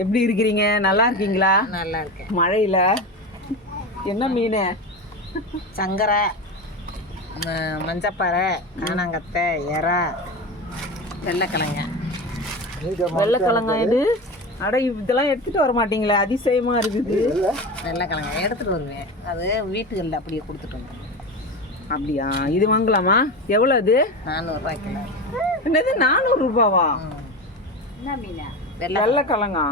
எப்படி இருக்கிறீங்க? நல்லா இருக்கீங்களா? நல்லா இருக்கேன். மழையில? என்ன மீன்? சங்கரை மஞ்சப்பாறை காணாங்கத்தை எறா வெள்ளைக்கிழங்க. வெள்ளைக்கிழங்கா இது? அட இதெல்லாம் எடுத்துட்டு வர மாட்டீங்களே. அதிசயமா இருக்குது. வெள்ளைக்கிழங்க. எடுத்துகிட்டு வருவேன். அது வீட்டுகளில் அப்படியே கொடுத்துட்டு வந்தேன் அப்படியா? இது வாங்கலாமா? எவ்வளோ அது? நானூறுரூவா கிலோ என்னது? நானூறு ரூபாவா? என்ன மீன்? வெள்ளை. வெள்ளைக்கிழங்கா?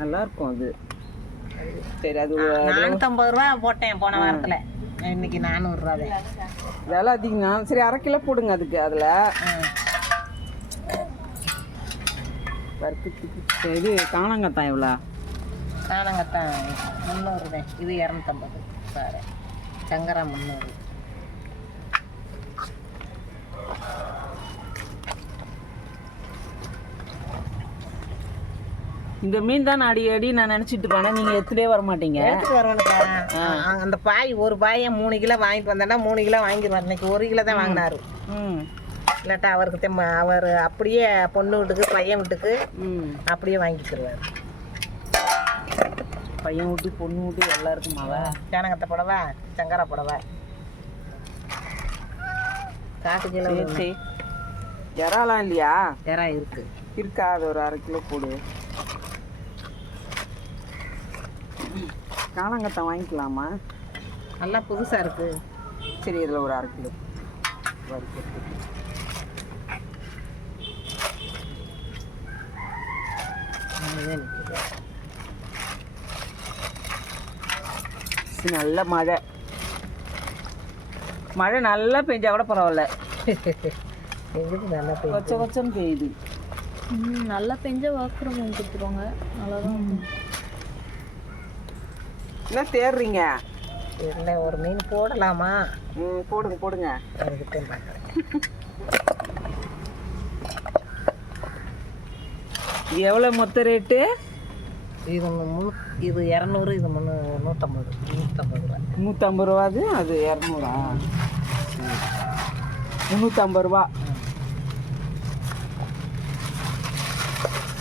நல்லா இருக்கும் அது. சரி அது நானூற்றம்பது ரூபா போட்டேன் போன வாரத்தில். இன்னைக்கு நானூறுரூவா விலை அதிகம் தான் சரி அரை கிலோ போடுங்க அதுக்கு அதில். வறுத்துக்கு இது காணாங்கத்தான் எவ்வளோ? காணாங்கத்தான் முந்நூறு தான் இது இரநூத்தம்பது. சாரி சங்கரா முந்நூறு. இந்த மீன் தான் அடி அடி நான் நினச்சிட்டு போனேன் நீங்கள் எடுத்துகிட்டே வர மாட்டீங்க. எடுத்துட்டு வருவேனுக்கா அந்த பாய் ஒரு பாயை மூணு கிலோ வாங்கிட்டு வந்தேன்னா மூணு கிலோ வாங்கிடுவார். இன்னைக்கு ஒரு கிலோ தான் வாங்கினாரு. ம். இல்லாட்டா அவருக்கு தெம்ம- அவர் அப்படியே பொண்ணு வீட்டுக்கு பையன் வீட்டுக்கு ம். அப்படியே வாங்கிக்கிடுவார் பையன் விட்டு பொண்ணு விட்டு எல்லாருக்கும் மாவா? சேனங்கத்தை புடவை சங்கரா புடவை. காட்டு கிலோ சரி இறாலாம் இல்லையா? இறா இருக்கு. இருக்கா? அது ஒரு அரை கிலோ போடு. காணாங்கத்தான் வாங்கிக்கலாமா? நல்லா புதுசா இருக்கு. சரி இதில் ஒரு அரை கிலோ. நல்ல மழை. மழை நல்லா பெஞ்சா கூட பரவாயில்ல. எங்களுக்கு நல்லா கொச்ச கொச்சன்னு பெய்யுது. நல்லா பெஞ்ச ஹோம் கொடுத்துருவாங்க. நல்லா தான் என்ன தேடுறீங்க இல்லை ஒரு மீன் போடலாமா? ம் போடுங்க போடுங்க. அதுக்கிட்டே பார்க்குறேன் இது எவ்வளோ மொத்த ரேட்டு? இது முந்நூ இது இரநூறு இது முந்நூ நூற்றம்பது நூற்றம்பது ரூபா. நூற்றம்பது ரூபாது? அது இரநூறா? முந்நூற்றம்பது ரூபா.